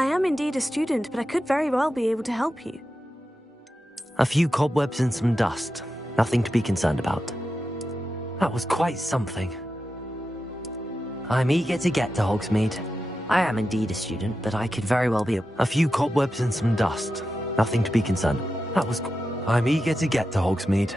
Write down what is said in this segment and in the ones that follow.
I am indeed a student, but I could very well be able to help you. A few cobwebs and some dust. Nothing to be concerned about. That was quite something. I'm eager to get to Hogsmeade. I am indeed a student, but I could very well be a few cobwebs and some dust. Nothing to be concerned. I'm eager to get to Hogsmeade.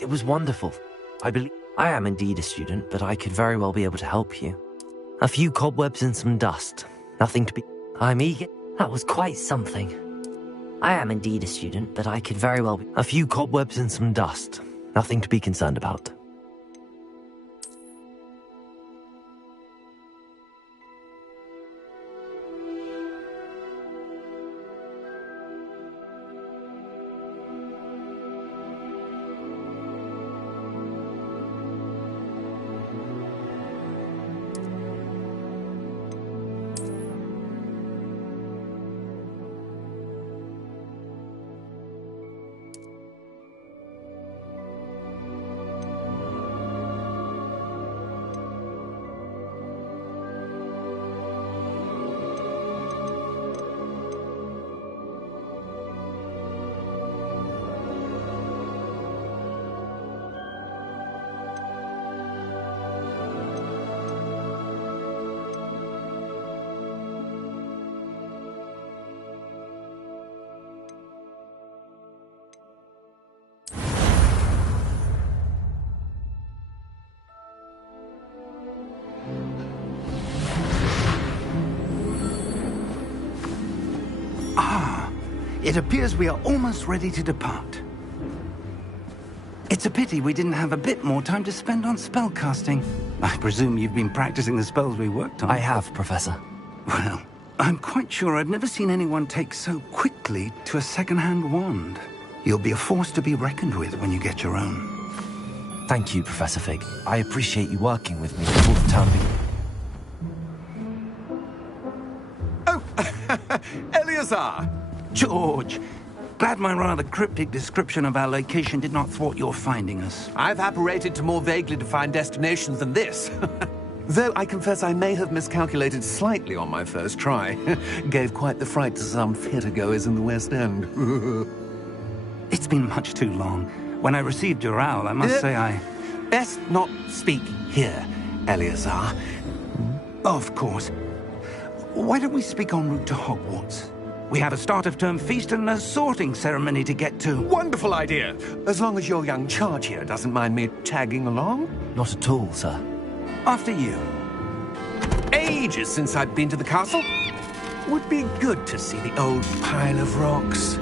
It was wonderful. I believe I am indeed a student, but I could very well be able to help you. A few cobwebs and some dust. Nothing to be... I'm eager. That was quite something. I am indeed a student, but I could very well be... A few cobwebs and some dust. Nothing to be concerned about. It appears we are almost ready to depart. It's a pity we didn't have a bit more time to spend on spellcasting. I presume you've been practicing the spells we worked on. I have, Professor. Well, I'm quite sure I've never seen anyone take so quickly to a second-hand wand. You'll be a force to be reckoned with when you get your own. Thank you, Professor Fig. I appreciate you working with me before the term begins. Oh, Eleazar! George! Glad my rather cryptic description of our location did not thwart your finding us. I've apparated to more vaguely defined destinations than this. Though I confess I may have miscalculated slightly on my first try. Gave quite the fright to some theatre-goers in the West End. It's been much too long. When I received your owl, I must say I... Best not speak here, Eleazar. Of course. Why don't we speak en route to Hogwarts? We have a start-of-term feast and a sorting ceremony to get to. Wonderful idea! As long as your young charge here doesn't mind me tagging along. Not at all, sir. After you. Ages since I've been to the castle. Would be good to see the old pile of rocks.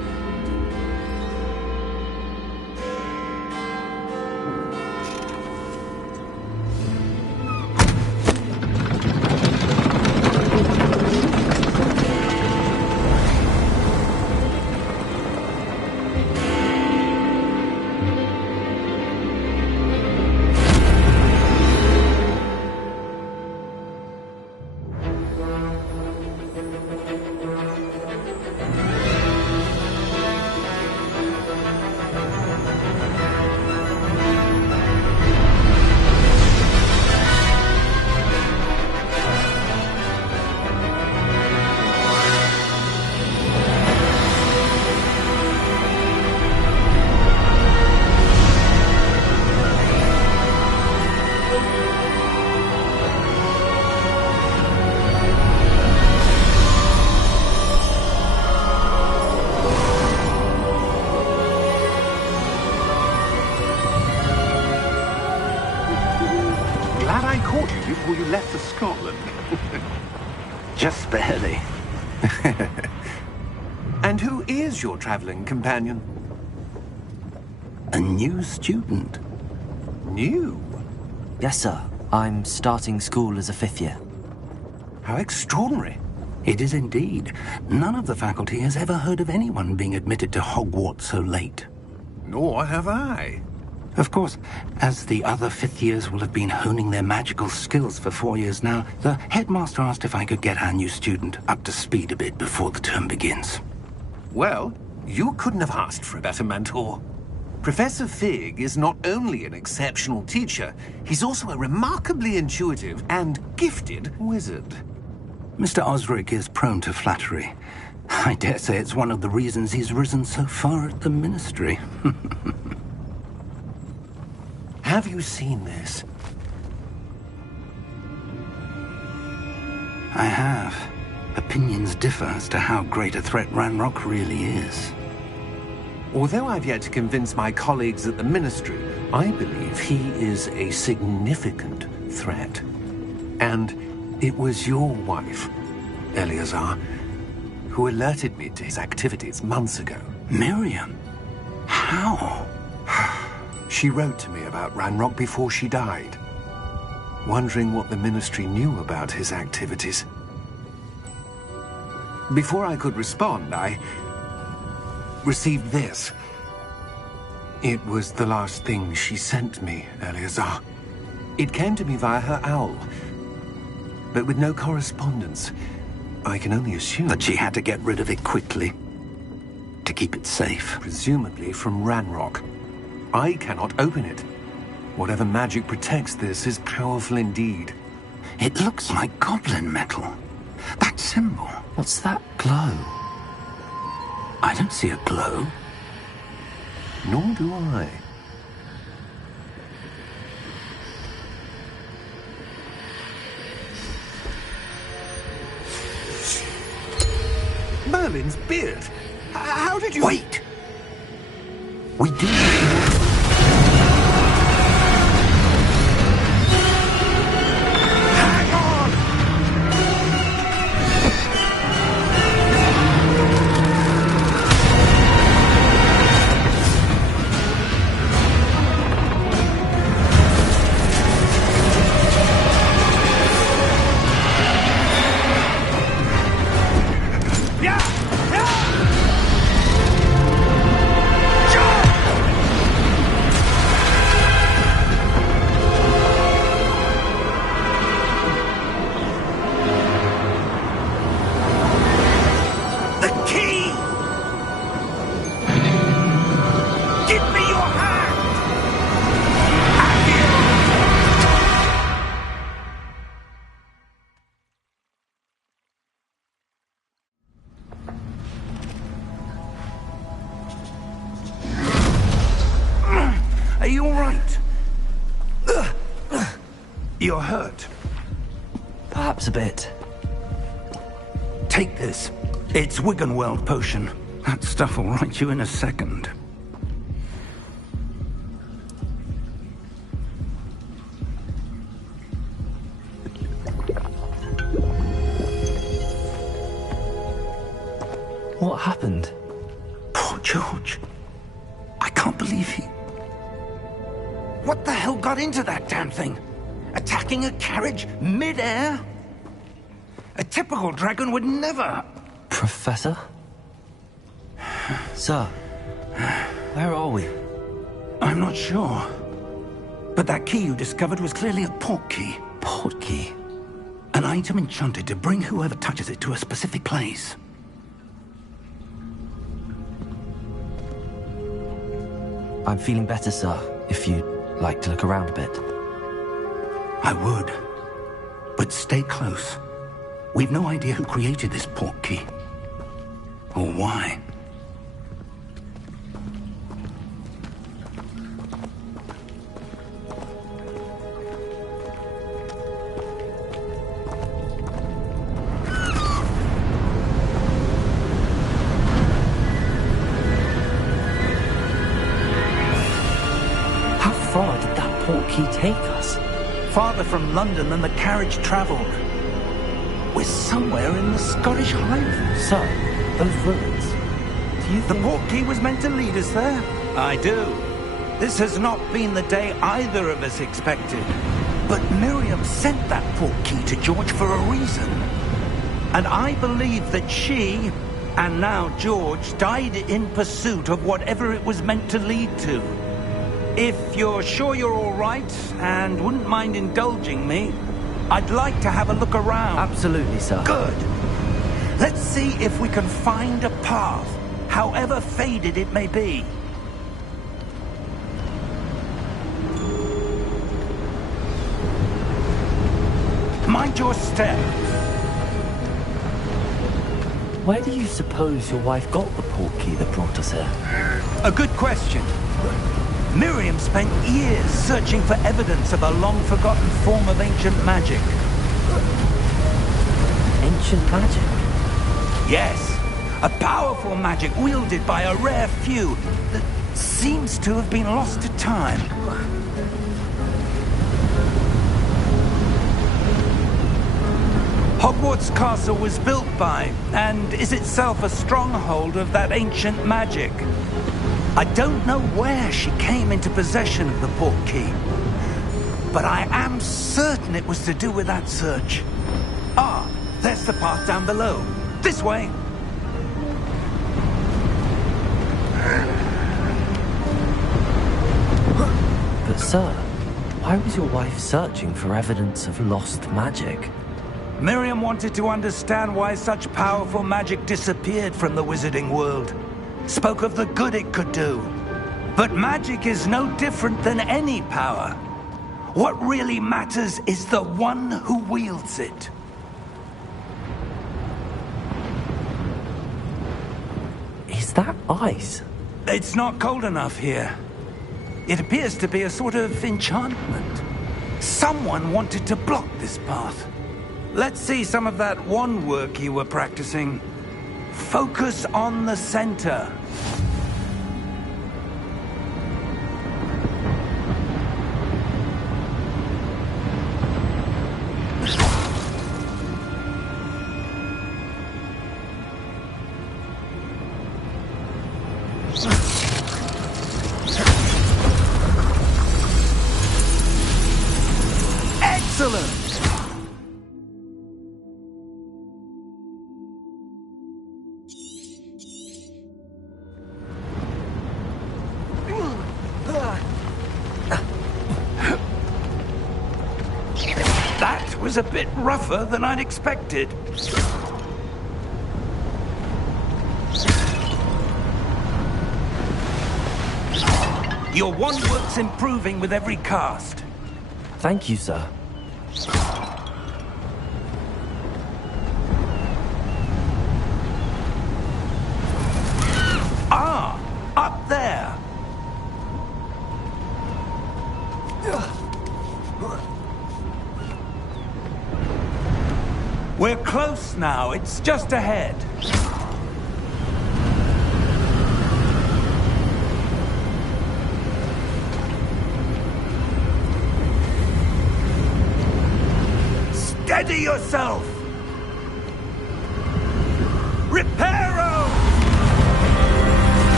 Before you left for Scotland. Just barely. And who is your traveling companion? A new student. New? Yes, sir. I'm starting school as a 5th year. How extraordinary. It is indeed. None of the faculty has ever heard of anyone being admitted to Hogwarts so late. Nor have I. Of course, as the other 5th years will have been honing their magical skills for 4 years now, the headmaster asked if I could get our new student up to speed a bit before the term begins. Well, you couldn't have asked for a better mentor. Professor Fig is not only an exceptional teacher, he's also a remarkably intuitive and gifted wizard. Mr. Osric is prone to flattery. I dare say it's one of the reasons he's risen so far at the ministry. Have you seen this? I have. Opinions differ as to how great a threat Ranrock really is. Although I've yet to convince my colleagues at the Ministry, I believe he is a significant threat. And it was your wife, Eleazar, who alerted me to his activities months ago. Miriam? How? She wrote to me about Ranrock before she died, wondering what the Ministry knew about his activities. Before I could respond, I received this. It was the last thing she sent me, Eleazar. It came to me via her owl, but with no correspondence. I can only assume That she had to get rid of it quickly, to keep it safe. presumably from Ranrock. I cannot open it. Whatever magic protects this is powerful indeed. It looks like goblin metal. That symbol. What's that glow? I don't see a glow. Nor do I. Merlin's beard. How did you... Wait! We do... Hang on! The key! Give me your hand! Are you all right? You're hurt. Perhaps a bit. Take this. It's Wiggenweld potion. That stuff will right you in a second. What happened? Poor George. I can't believe he... What the hell got into that damn thing? Attacking a carriage mid-air? A typical dragon would never... Professor? Sir, where are we? I'm not sure. But that key you discovered was clearly a port key. Port key? An item enchanted to bring whoever touches it to a specific place. I'm feeling better, sir, if you'd like to look around a bit. I would. But stay close. We've no idea who created this port key. Or why. How far did that port key take us? Farther from London than the carriage travelled. We're somewhere in the Scottish Highlands. Sir, those ruins. Do you The think... port key was meant to lead us there? I do. This has not been the day either of us expected. But Miriam sent that port key to George for a reason. And I believe that she, and now George, died in pursuit of whatever it was meant to lead to. If you're sure you're all right, and wouldn't mind indulging me, I'd like to have a look around. Absolutely, sir. Good. Let's see if we can find a path, however faded it may be. Mind your step. Where do you suppose your wife got the port key that brought us here? A good question. Miriam spent years searching for evidence of a long-forgotten form of ancient magic. Ancient magic? Yes, A powerful magic wielded by a rare few that seems to have been lost to time. Hogwarts Castle was built by, and is itself a stronghold of that ancient magic. I don't know where she came into possession of the portkey, but I am certain it was to do with that search. Ah, there's the path down below. This way. But sir, why was your wife searching for evidence of lost magic? Miriam wanted to understand why such powerful magic disappeared from the wizarding world. Spoke of the good it could do. But magic is no different than any power. What really matters is the one who wields it. Is that ice? It's not cold enough here. It appears to be a sort of enchantment. Someone wanted to block this path. Let's see some of that wand work you were practicing. Focus on the center. Excellent! That was a bit rougher than I'd expected. Your wand work's improving with every cast. Thank you, sir. Ah! Up there! We're close now. It's just ahead. Steady yourself! Reparo!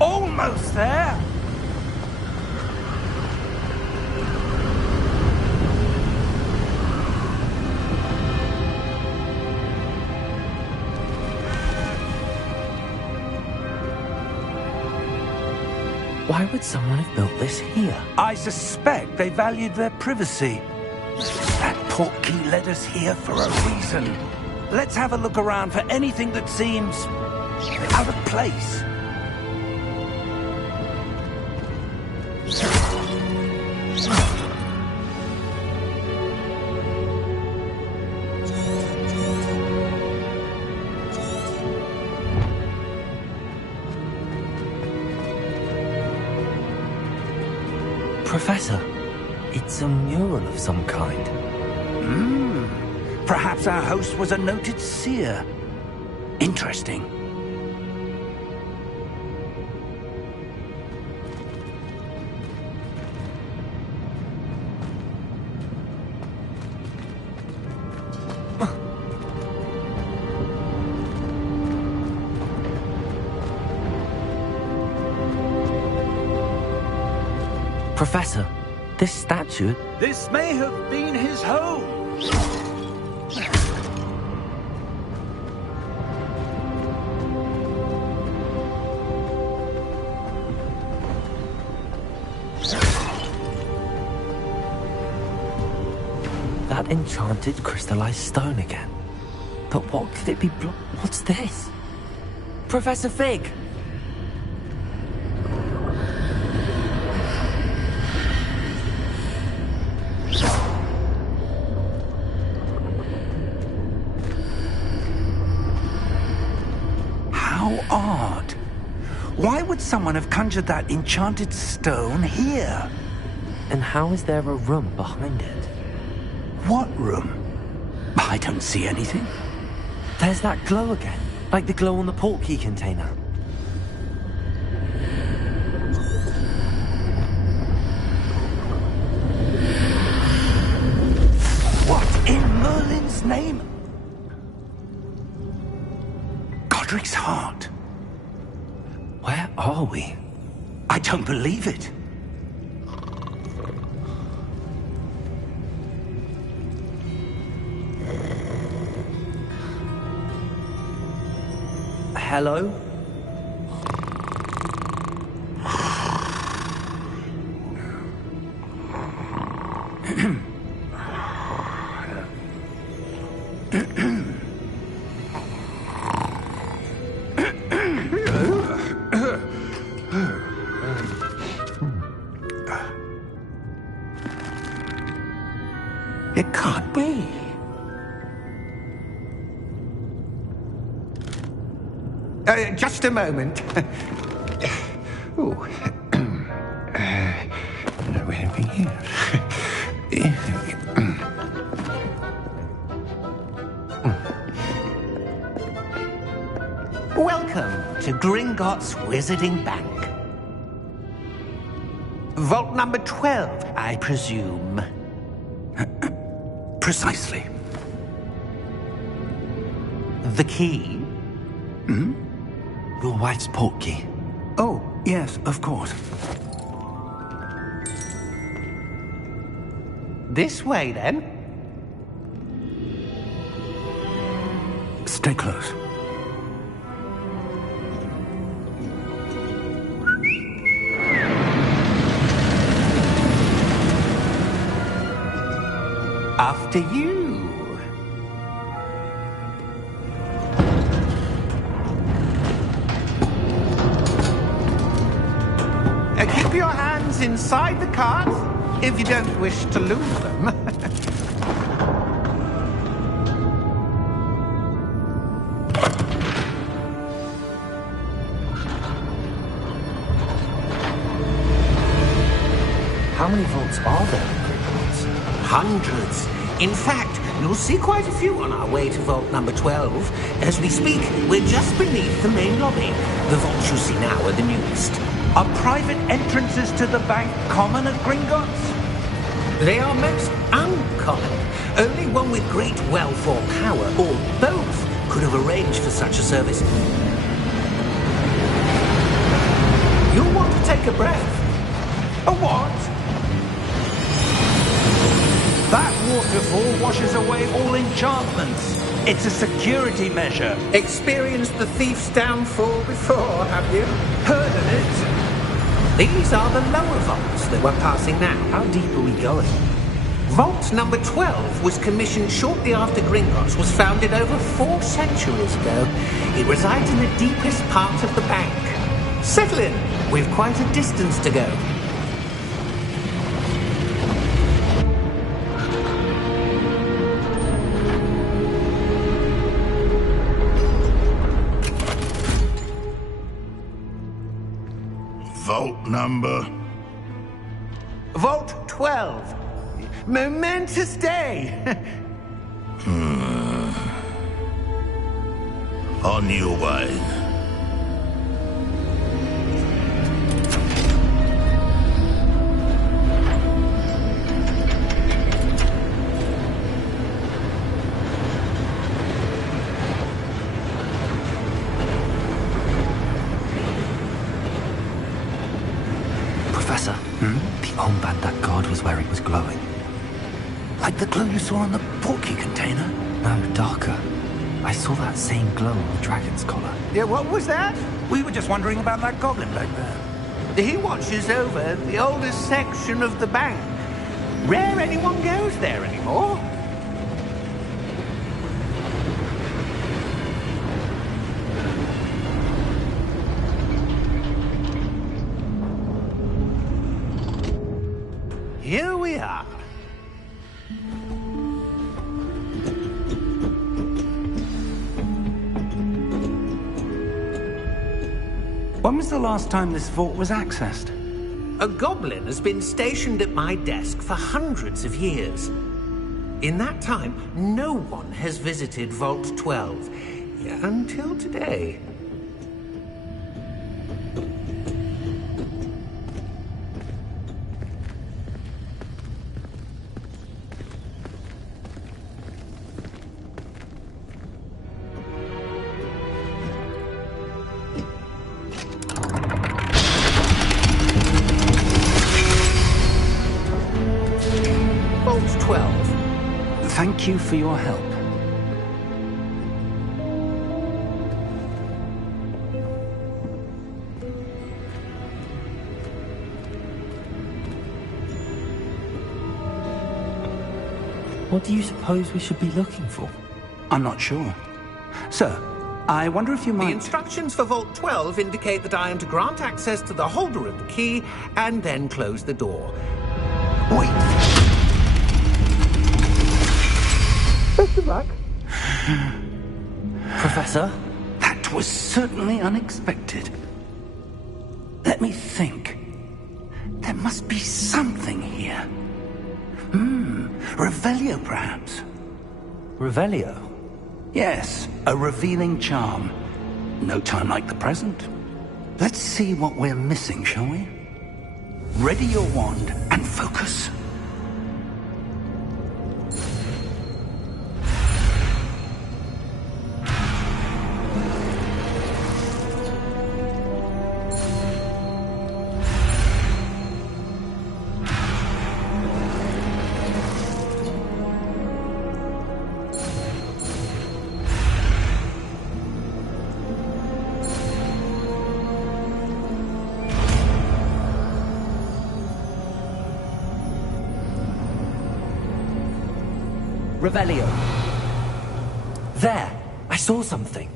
Almost there! Why would someone have built this here? I suspect they valued their privacy. That portkey led us here for a reason. Let's have a look around for anything that seems out of place. Professor, it's a mural of some kind. Perhaps our host was a noted seer. Interesting. Professor, this statue... This may have been his home. That enchanted crystallized stone again. But what could it be What's this? Professor Fig! odd. Why would someone have conjured that enchanted stone here? And how is there a room behind it? What room? I don't see anything. There's that glow again, like the glow on the portkey container. What in Merlin's name? Godric's heart. Where are we? I don't believe it. Hello? It can't be. Just a moment. Oh. Where are we here? Welcome to Gringotts Wizarding Bank. Vault number 12, I presume. Precisely. The key? Your wife's portkey. Oh, yes, of course. This way, then. Stay close. After you. Keep your hands inside the cart if you don't wish to lose them. How many vaults are there in Gringotts? Hundreds. In fact, you'll see quite a few on our way to vault number 12. As we speak, we're just beneath the main lobby. The vaults you see now are the newest. Are private entrances to the bank common at Gringotts? They are most uncommon. Only one with great wealth or power, or both, could have arranged for such a service. You'll want to take a breath. A what? That waterfall washes away all enchantments. It's a security measure. Experienced the thief's downfall before, have you? Heard of it? These are the lower vaults that we're passing now. How deep are we going? Vault number 12 was commissioned shortly after Gringotts was founded over 4 centuries ago. It resides in the deepest part of the bank. Settle in. We've quite a distance to go. Vault number? Vault 12. Momentous day. On your way. Professor, the armband that guard was wearing was glowing. Like the glow you saw on the portkey container? No, darker. I saw that same glow on the dragon's collar. Yeah, what was that? We were just wondering about that goblin back there. He watches over the oldest section of the bank. Rare anyone goes there anymore. Here we are. When was the last time this vault was accessed? A goblin has been stationed at my desk for hundreds of years. In that time, no one has visited Vault 12. Until today. Vault 12. Thank you for your help. What do you suppose we should be looking for? I'm not sure. Sir, I wonder if you The might... instructions for Vault 12 indicate that I am to grant access to the holder of the key and then close the door. Wait! Best of luck. Professor? That was certainly unexpected. Let me think. There must be something here. Revelio, perhaps? Revelio? Yes, a revealing charm. No time like the present. Let's see what we're missing, shall we? Ready your wand and focus. Revelio. There! I saw something.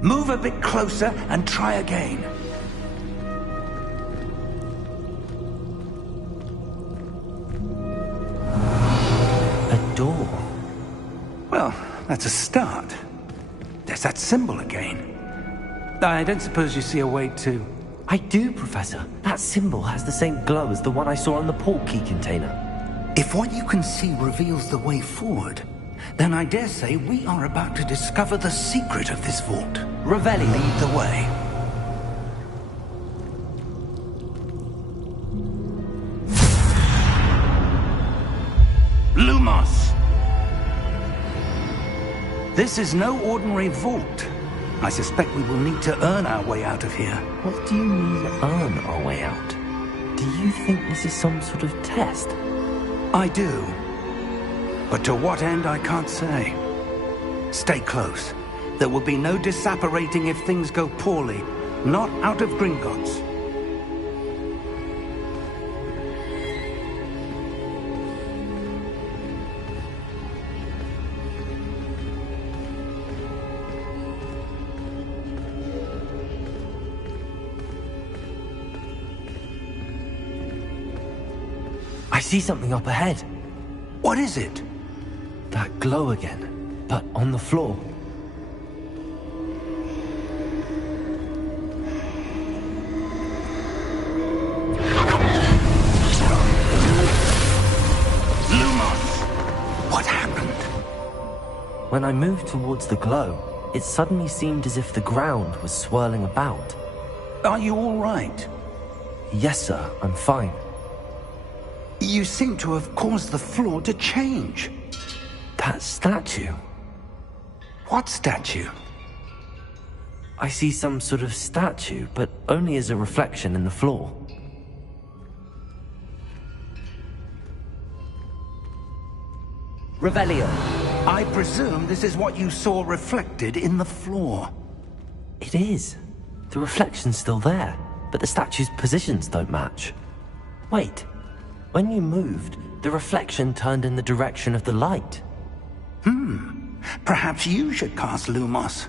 Move a bit closer and try again. A door. Well, that's a start. There's that symbol again. I don't suppose you see a way to... I do, Professor. That symbol has the same glow as the one I saw on the port key container. If what you can see reveals the way forward, then I dare say we are about to discover the secret of this vault. Revelio. Lead the way. Lumos! This is no ordinary vault. I suspect we will need to earn our way out of here. What do you mean, earn our way out? Do you think this is some sort of test? I do. But to what end, I can't say. Stay close. There will be no disapparating if things go poorly. Not out of Gringotts. I see something up ahead. What is it? That glow again, but on the floor. Lumos! What happened? When I moved towards the glow, it suddenly seemed as if the ground was swirling about. Are you all right? Yes, sir, I'm fine. You seem to have caused the floor to change. That statue. What statue? I see some sort of statue, but only as a reflection in the floor. Revelio. I presume this is what you saw reflected in the floor. It is. The reflection's still there, but the statue's positions don't match. Wait. When you moved, the reflection turned in the direction of the light. Perhaps you should cast Lumos.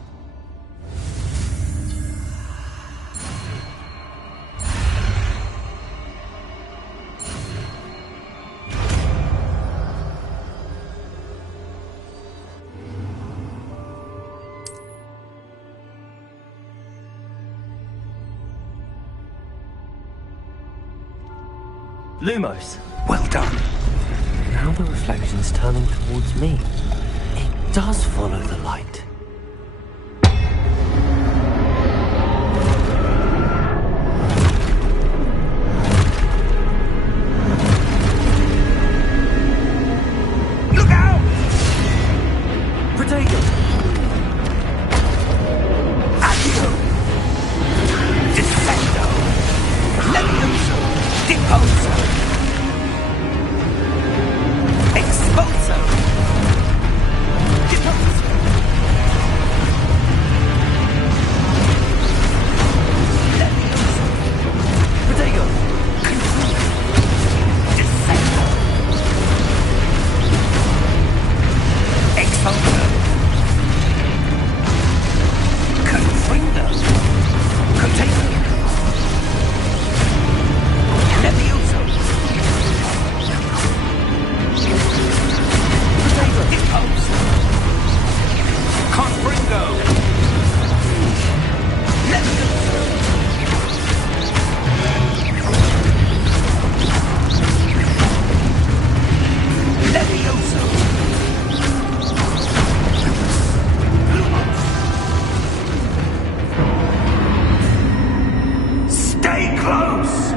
Lumos. Well done. Now the reflection's turning towards me. It does follow the light. Look out! Protego! Accio! Descendo! Levioso! Deposo! Expulso! Deposo! Levioso! Protego! Descendo! Expulso! Confrindo! Contagion! Levioso! Deposo! Confringo! Levioso! Levioso! Stay close!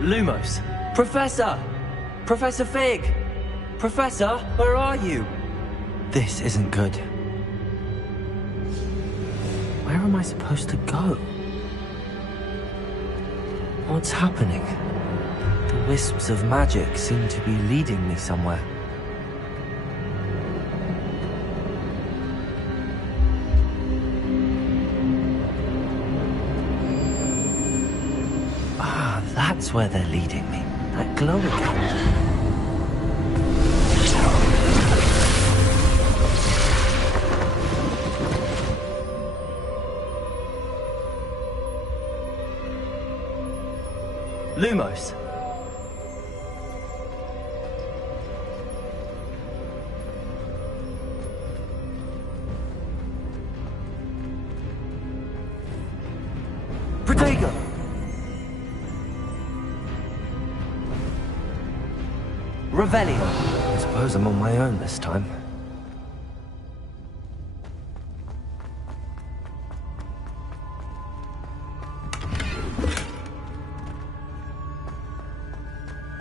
Lumos! Professor! Professor Fig! Professor, where are you? This isn't good. Where am I supposed to go? What's happening? The wisps of magic seem to be leading me somewhere. Ah, that's where they're leading me. That glow again. Lumos. Protego. Revelio. I suppose I'm on my own this time.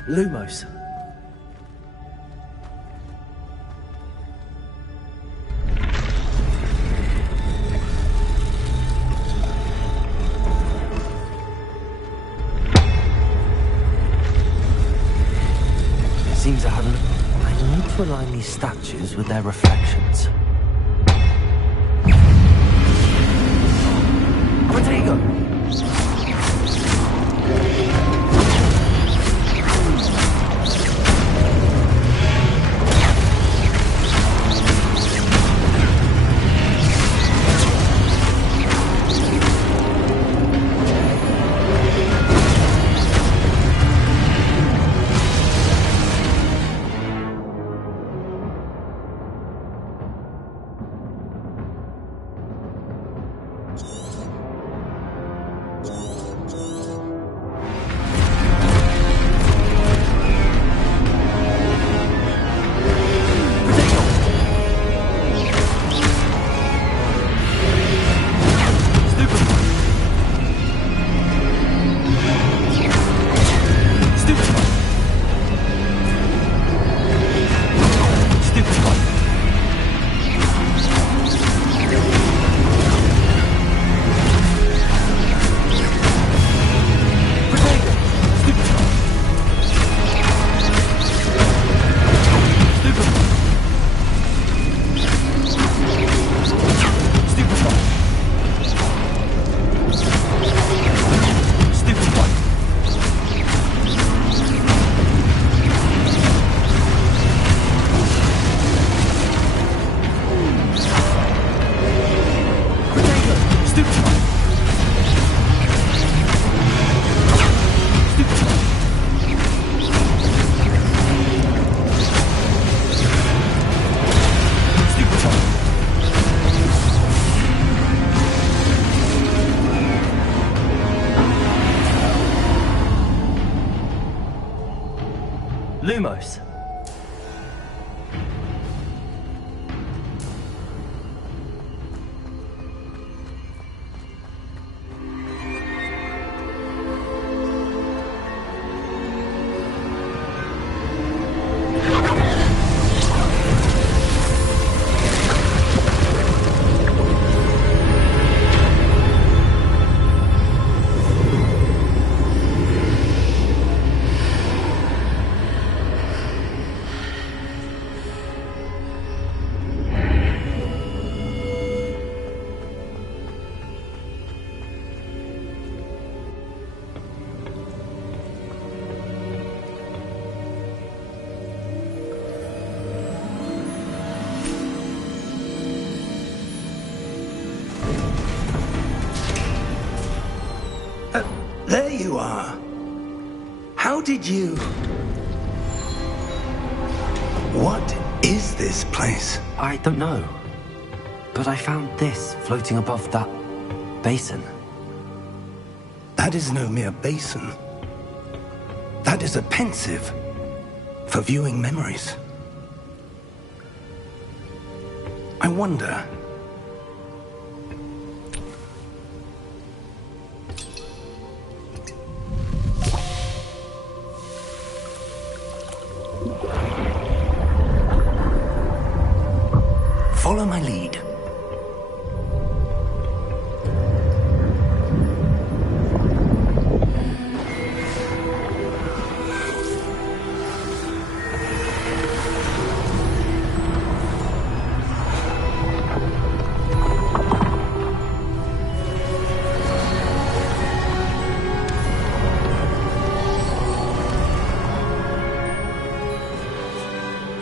Lumos. Seems I haven't. I need to align these statues with their reflections. Protego! Nomos. There you are. How did you... What is this place? I don't know. But I found this floating above that basin. That is no mere basin. That is a pensive for viewing memories. I wonder... Follow my lead.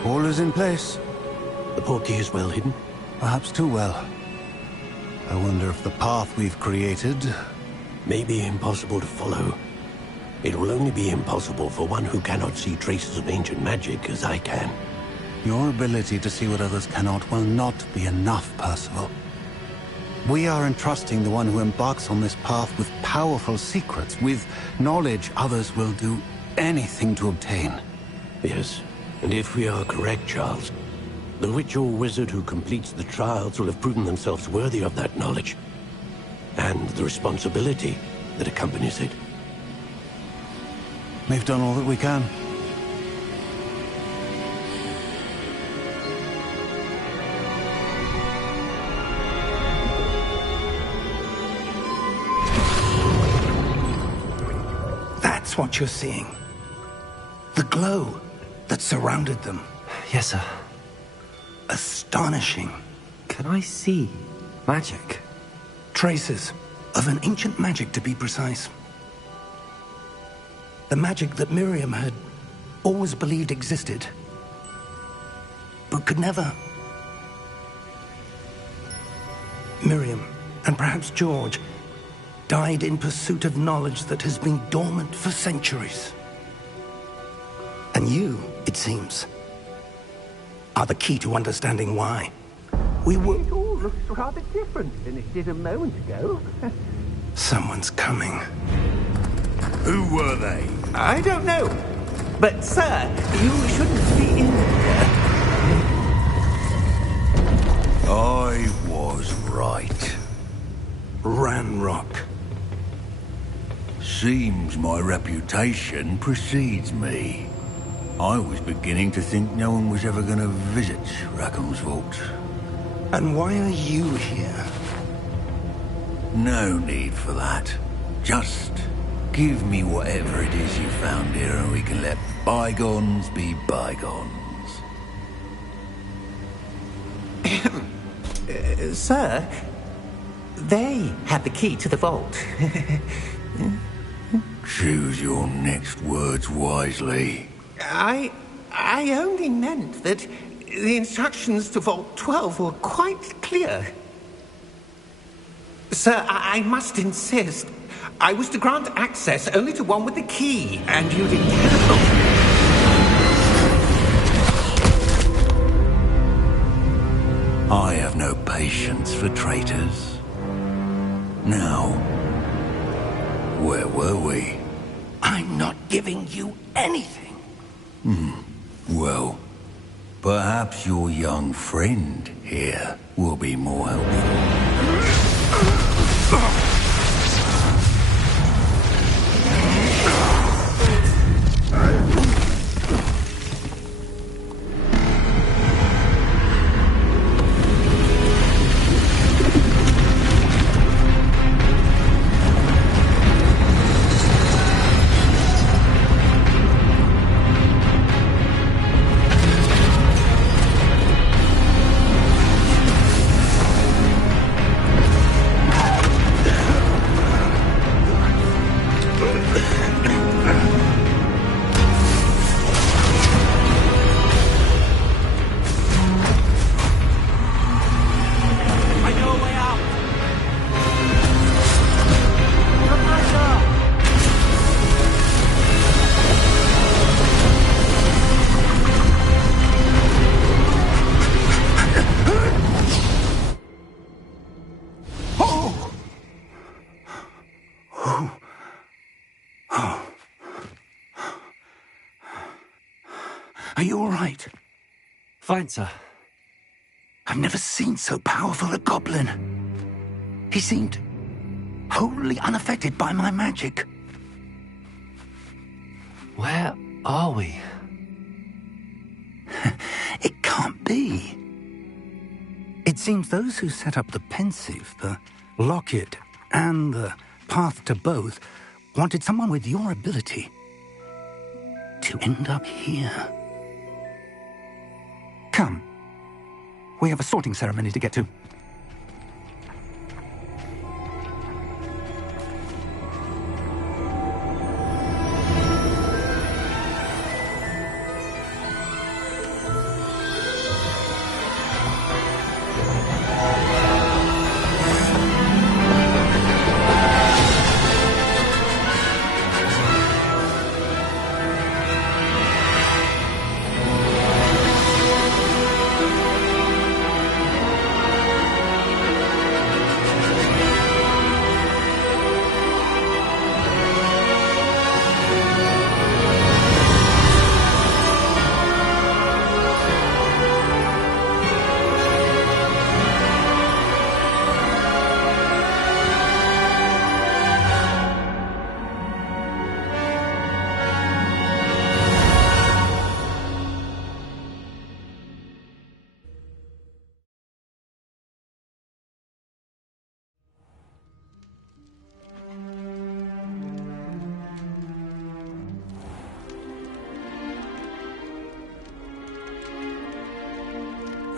All is in place. The portkey is well hidden. Perhaps too well. I wonder if the path we've created... May be impossible to follow. It will only be impossible for one who cannot see traces of ancient magic as I can. Your ability to see what others cannot will not be enough, Percival. We are entrusting the one who embarks on this path with powerful secrets, with knowledge others will do anything to obtain. Yes, and if we are correct, Charles, the witch or wizard who completes the trials will have proven themselves worthy of that knowledge, and the responsibility that accompanies it. We've done all that we can. That's what you're seeing. The glow that surrounded them. Yes, sir. Astonishing. Can I see magic? Traces of an ancient magic, to be precise. The magic that Miriam had always believed existed, but could never. Miriam, and perhaps George, died in pursuit of knowledge that has been dormant for centuries. And you, it seems, are the key to understanding why. We were... It all looks rather different than it did a moment ago. Someone's coming. Who were they? I don't know. But, sir, you shouldn't be in here. I was right. Ranrock. Seems my reputation precedes me. I was beginning to think no one was ever going to visit Rackham's vault. And why are you here? No need for that. Just give me whatever it is you found here and we can let bygones be bygones. Sir, they had the key to the vault. Choose your next words wisely. I only meant that the instructions to Vault 12 were quite clear. Sir, I must insist. I was to grant access only to one with the key, and you didn't have... I have no patience for traitors. Now, where were we? I'm not giving you anything. Well, perhaps your young friend here will be more helpful. Are you all right? Fine, sir. I've never seen so powerful a goblin. He seemed wholly unaffected by my magic. Where are we? It can't be. It seems those who set up the pensive, the locket, and the path to both wanted someone with your ability to end up here. Come. We have a sorting ceremony to get to.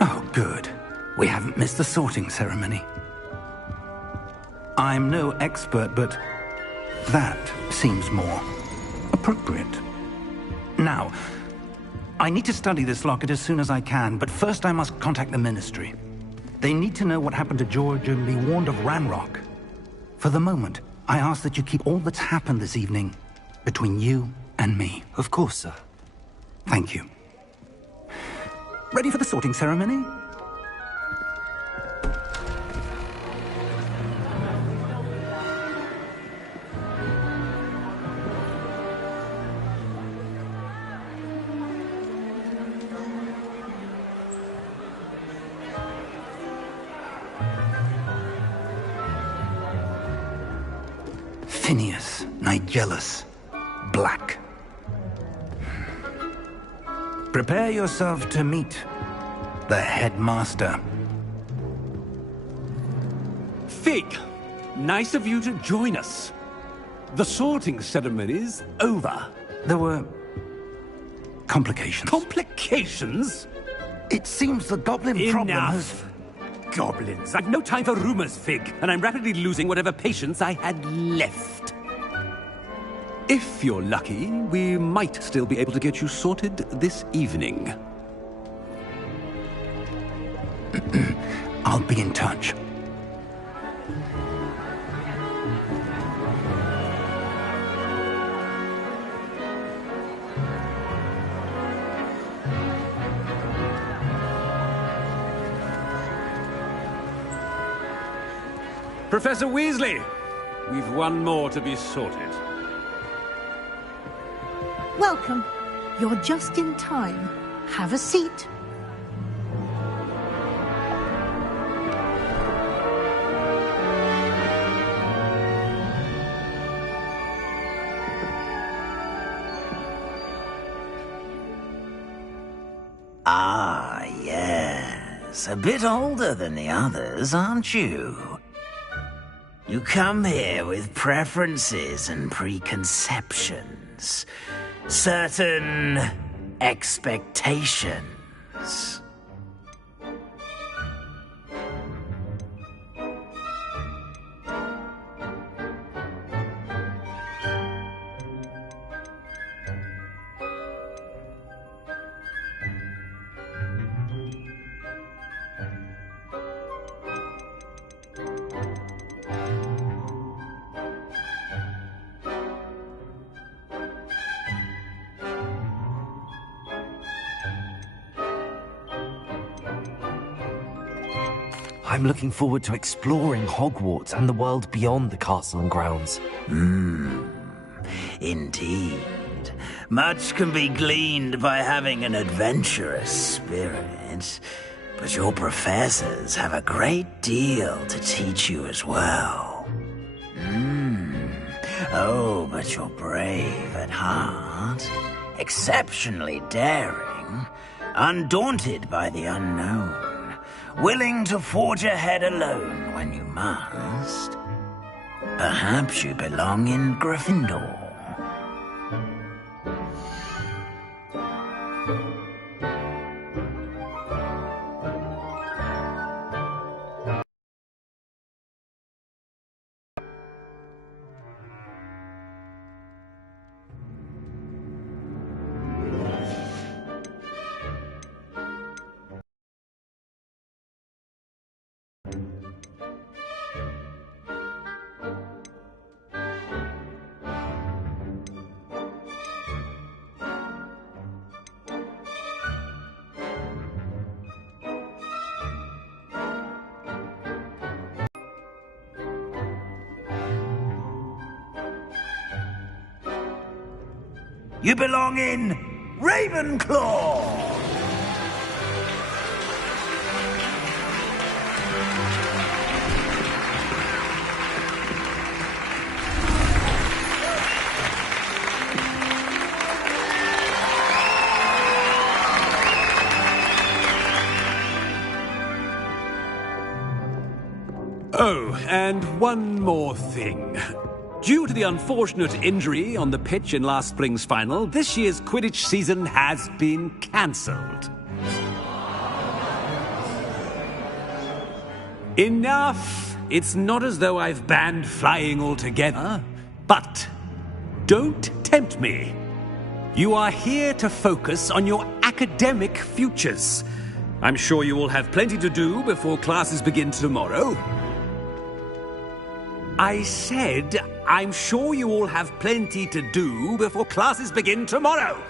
Oh, good. We haven't missed the sorting ceremony. I'm no expert, but that seems more appropriate. Now, I need to study this locket as soon as I can, but first I must contact the Ministry. They need to know what happened to George and be warned of Ranrock. For the moment, I ask that you keep all that's happened this evening between you and me. Of course, sir. Thank you. Ready for the sorting ceremony? Phineas, Nigellus, Black. Prepare yourself to meet the headmaster. Fig, nice of you to join us. The sorting ceremony's over. There were complications. Complications? It seems the goblin problem has... Enough! Goblins. I've no time for rumors, Fig, and I'm rapidly losing whatever patience I had left. If you're lucky, we might still be able to get you sorted this evening. I'll be in touch. Professor Weasley, we've one more to be sorted. Welcome. You're just in time. Have a seat. Ah, yes. A bit older than the others, aren't you? You come here with preferences and preconceptions. Certain expectations. I'm looking forward to exploring Hogwarts and the world beyond the castle and grounds. Indeed. Much can be gleaned by having an adventurous spirit, but your professors have a great deal to teach you as well. Oh, but you're brave at heart, exceptionally daring, undaunted by the unknown, willing to forge ahead alone when you must. Perhaps you belong in Gryffindor. You belong in Ravenclaw! Oh, and one more thing. Due to the unfortunate injury on the pitch in last spring's final, this year's Quidditch season has been cancelled. Enough! It's not as though I've banned flying altogether, but don't tempt me. You are here to focus on your academic futures. I'm sure you will have plenty to do before classes begin tomorrow. I said, I'm sure you all have plenty to do before classes begin tomorrow.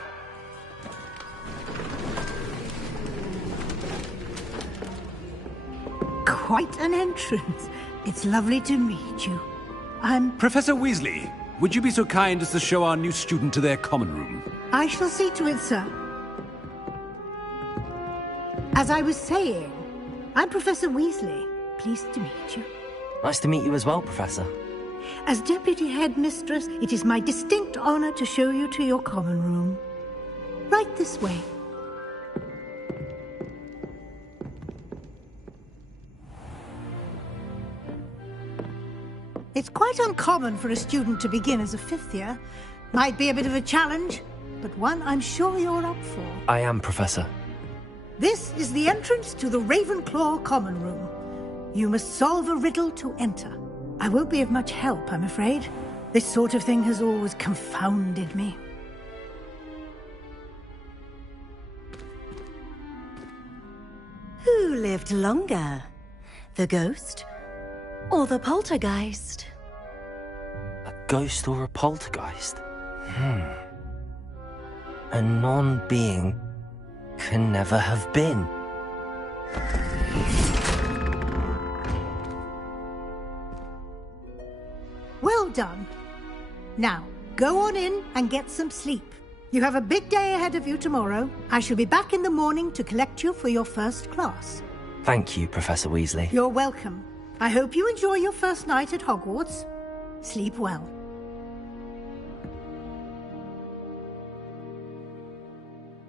Quite an entrance. It's lovely to meet you. I'm... Professor Weasley, would you be so kind as to show our new student to their common room? I shall see to it, sir. As I was saying, I'm Professor Weasley. Pleased to meet you. Nice to meet you as well, Professor. As Deputy Headmistress, it is my distinct honor to show you to your common room. Right this way. It's quite uncommon for a student to begin as a fifth year. Might be a bit of a challenge, but one I'm sure you're up for. I am, Professor. This is the entrance to the Ravenclaw common room. You must solve a riddle to enter. I won't be of much help, I'm afraid. This sort of thing has always confounded me. Who lived longer? The ghost or the poltergeist? A ghost or a poltergeist? A non-being can never have been. Well done. Now, go on in and get some sleep. You have a big day ahead of you tomorrow. I shall be back in the morning to collect you for your first class. Thank you, Professor Weasley. You're welcome. I hope you enjoy your first night at Hogwarts. Sleep well.